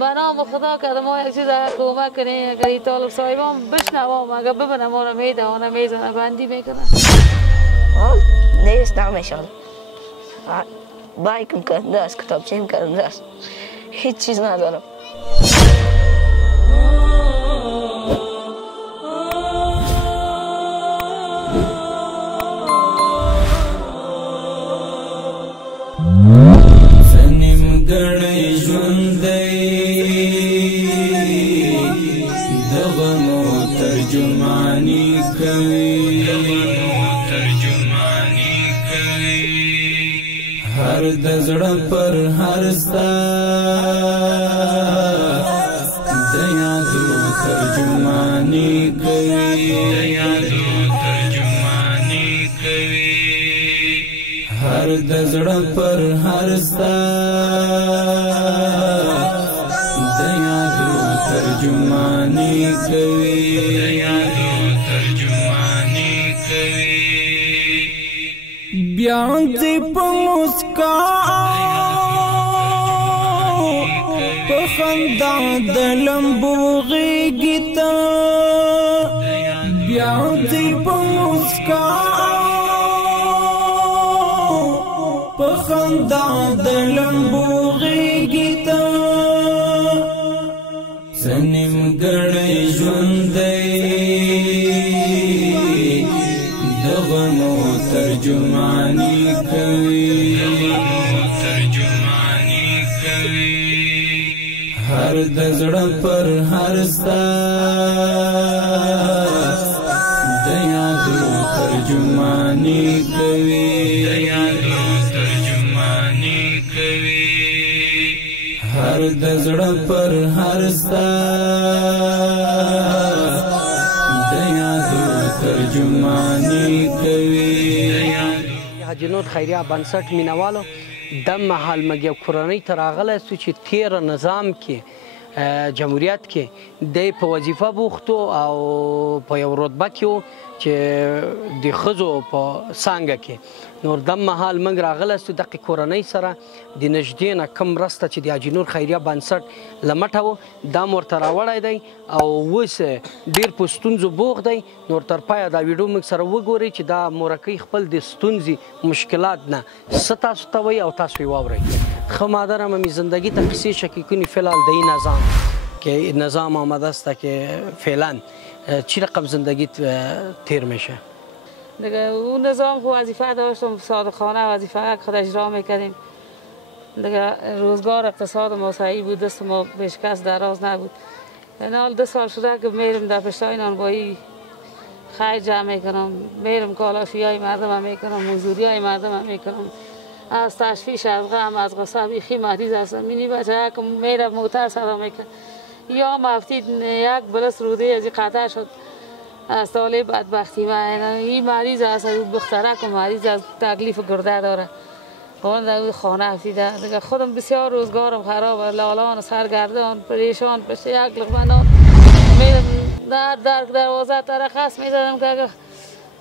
به نام خدا که ما یک چیز کمک کنه، اگر طالب صاحبان بشنوام، اگر ببینم ما رو میدونه میزنه بندی میکنه. نیست نمیشد. بایکم کنده است، کتابچه‌ام کنده است، هیچ چیز ندارم. سنیم گڑی ژوندی د غمو ترجمانی کوي، هر د زړه پر هر ستا د یادو ترجمانی کوي، هر د زړه پر هر ستا د یادو ترجمانی کوي. بیا دې په مسکا په خندا د لمبو غېږې ته، بیا دې په مسکا په خندا د لمبو غېږې ته، زه نیمګړی ژوندی د غمو ترجمانی کوي، هر د زړه پر هر ستا د یادو ترجمانی کوي، هر د زړه پر هر ستا د یادو ترجمانی کوي. حاجي نور خیریه بنسټ مینوالو د مهال موږ یو کورنۍ ته راغلی سو چې تېره نظام کې جمهوریت کې دی په وظیفه بوختو او په یو رتبه کې و چې د ښځو په څانګه کې. نور دم مهال موږ راغلی سو دغې کورنۍ سره د نږدې نه کوم مرسته چې د حاجي نور خیریه بنسټ له مټه و دا م ورته راوړی دی او اوس ډېر په ستونزو بوخ دی. نور تر پایه دا ویډیو موږ سره وګورئ چې دا مورکۍ خپل د ستونزې مشکلات نه څه تاسو ته وایي او تاسو یې واورئ. خب مادرم همی زندگی تا قصه شکی کنی فعلا در این نظام که نظام آمده است که فعلا چی رقم زندگیت تیر میشه؟ دیگه اون نظام خو وظیفه داشتم صادقانه وظیفه خود اجرا میکردیم. دیگه روزگار اقتصاد ما صحیح بود، دست ما به شکست دراز نبود. این حال 2 سال شده که میرم در پشتای نانوایی خیر جمع میکنم، میرم کالاشی های مردم هم میکنم، مزدوری های مردم هم میکنم. از تشویش، از غم، از غصه بیخی مریض هستم. مینی بچه که میره موتر صدا میکنه یا مفتید یک بلس روده از قطع شد از ساله بدبختی من این مریض هست، دختره که مریض از تکلیف گرده داره اون در خانه افتیده. دیگه خودم بسیار روزگارم خراب، لالان سرگردان پریشان پشت یک لقمه نان میرم در دروازه ترخص میزدم که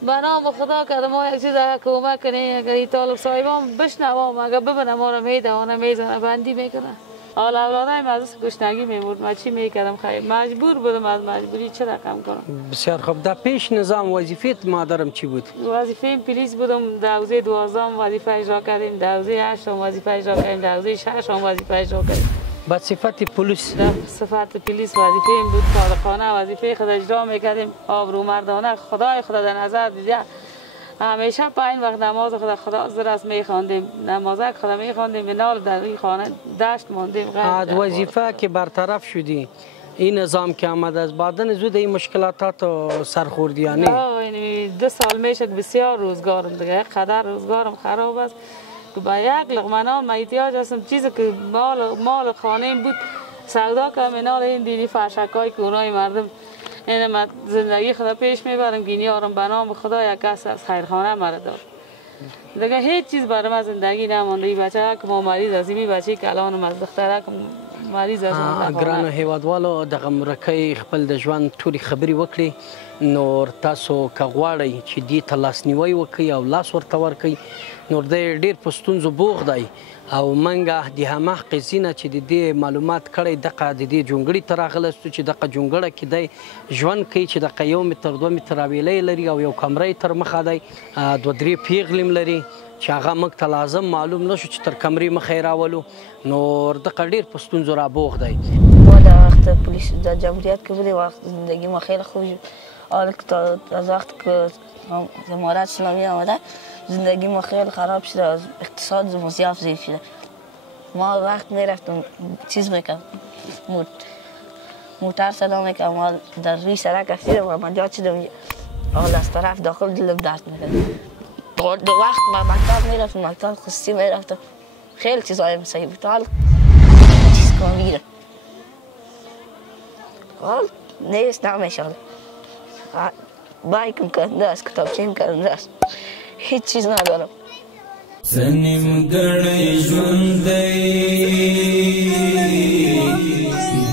به نام خدا که ما یک چیز کمک کنه، اگر طالب صاحبان بشنوام، اگر ببینم ما رو میدونه میزنه بندی میکنه. حالا اولادایم از گشنگی میمورد، من چی میکردم؟ خیلی مجبور بودم، از مجبوری چه رقم کنم. بسیار خوب. در پیش نظام وظیفت مادرم چی بود؟ وظیفه پلیس بودم، در حوزه 12 وظیفه اجرا کردیم، در حوزه 8 وظیفه اجرا کردیم، در حوزه 6 وظیفه اجرا کردیم. با صفت پلیس؟ صفت پلیس وظیفه این بود، صادقانه وظیفه خود اجرا میکردیم، آبرومردانه خدای خدا در نظر دیده. همیشه پایین وقت نماز خدا زرست میخواندیم، نمازک خدا میخواندیم، منال در این خانه دشت ماندیم. از وظیفه که برطرف شدی این نظام که آمد از بعدن زود این مشکلات سرخوردی یا نه؟ نه 2 سال میشه که بسیار روزگارم دیگه یک قدر روزگارم خراب است که با یک لقمه نان من احتیاج هستم. چیزی که مال خانه بود سودا که منال این دینی فرشکای که اونای مردم این من زندگی خدا پیش میبرم. گینیارم به نام خدا یک کس از خیرخانه مرا دار دیگه هیچ چیز برای من زندگی نمانده. این بچه که ما مریض از این بچه که الان از دختره که مریض از اون ګرانو هیوادوالو دغه مرکۍ خپل د ژوند ټولې خبرې وکړي. نور تاسو که غواړئ چې دې ته لاسنیوی وکړئ او لاس ورته ورکړئ، نور دی ډېر په ستونزو بوخ دی او منګه د همه قصې نه چې د دې معلومات کړی دغه د دې جونګړې ته راغلستو چې دغه جونګړه کې دی ژوند کوي چې دغه 1 متر 2 متر حویلی لري او یو کمره تر مخه دی 2-3 پیغلې لري چې هغه موږ ته لازم معلوم نه شو چې تر کمرې مخه یې راولو نو دغه ډېر په ستونزو رابوغ دی. ما در وقت پلیس در جمهوریت که بودیم وقت زندگی ما خیلی خوب شد. حالا که از وقت که امارت اسلامی آمده زندگی ما خیلی خراب شده از اقتصاد بسیار ضعیف شده. ما وقت میرفتم چیز میکردم موتر صدا میکردم ما در روی سرک رفتیدم و من جا شدم حالا از طرف داخل دلم درد میکرد. دو وقت ما مکتب میرفتم مکتب خصوصی میرفتم خیلی چیزهای مسایی بود. حال چیز کامیره حال نیست نمیشه بایکم کنده است کتابچیم کنده است هیچ چیز ندارم. سنیم گرنی جوندی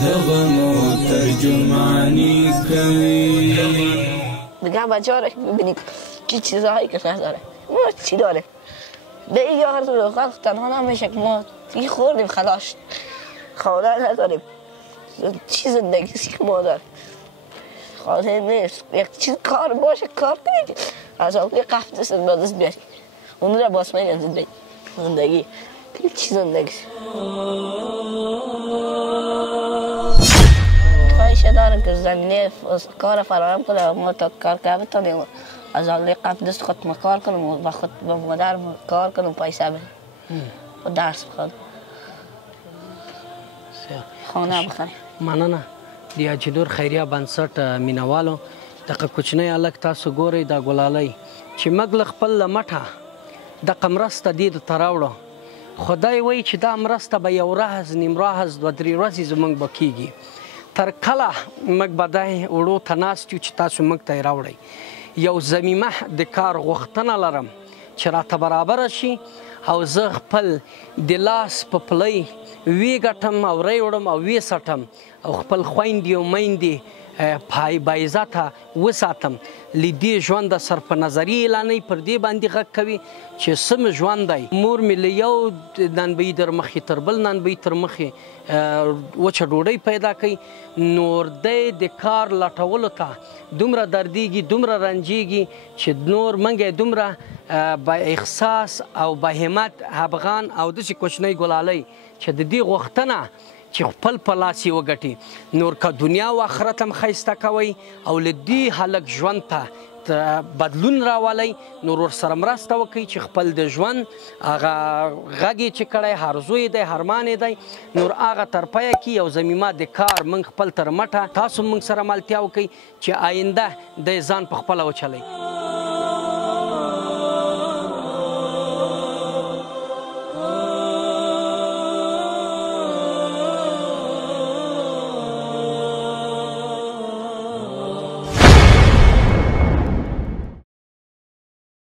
دغمو ترجمانی کوي دیگه بچه ها را ببینید چی چیزهایی که نداره ما چی داره به این یار رو خلق تنها نمیشه که ما این خوردیم خلاص خانه نداریم چی زندگی که ما داریم خانه نیست یک چیز کار باشه کار کنید از آقای قفت دست به دست بیارید اون را باز میگن زندگی چی زندگی خواهش دارم که زمینه کار فراهم کنه ما تا کار که بتانیم از آقای قفت دست خود ما کار کنم و خود با مادر کار کنم پیسه بدم و درس بخونم خانه بخونم. مننه د اجدور خیریه بنسټ مینوالو دغه کوچنی هلک تاسو ګورئ دا ګلالۍ چې موږ له خپل له مټه دغه مرسته دې ته راوړو خدای وایي چې دا مرسته به یو ورځ نیم ورځ 2-3 ورځې زموږ به کېږي تر کله موږ به دای وړو ته ناست یو چې تاسو موږ ته یې راوړئ یو ضمیمه د کار غوښتنه لرم چې راته برابره شي او زه خپل د لاس په پلی وی ګټم او ری وړم او وی سټم او خپل خویندې او میندې باعزته وساتم له دې ژونده سرپه نظري اعلانوي پر دې باندې غږ کوي چې سم ژوند دی مور مې له یو نانبهي در مخې تر بل نانبهي تر مخې وچه ډوډۍ پیدا کوي نور دی د کار لټولو ته دومره دردیږي دومره رنجیږي چې نور منګی دومره با احساس او با همت افغان او داسې کوچنۍ ګلالۍ چې د دې غوښتنه چې خپل په لاس یې وګټي نور که دنیا و آخرت هم ښایسته کوئ او له دې هلک ژوند ته بدلون راولئ نور ورسره مرسته وکړئ چې خپل د ژوند هغه غږ یې چې کړی هرزو یې دی هرمان یې دی نور هغه ترپیه کړي او ضمیمه د کار موږ خپل تر مټه تاسو موږ سره ملتیا وکړئ چې آینده د ځان په خپله وچلئ.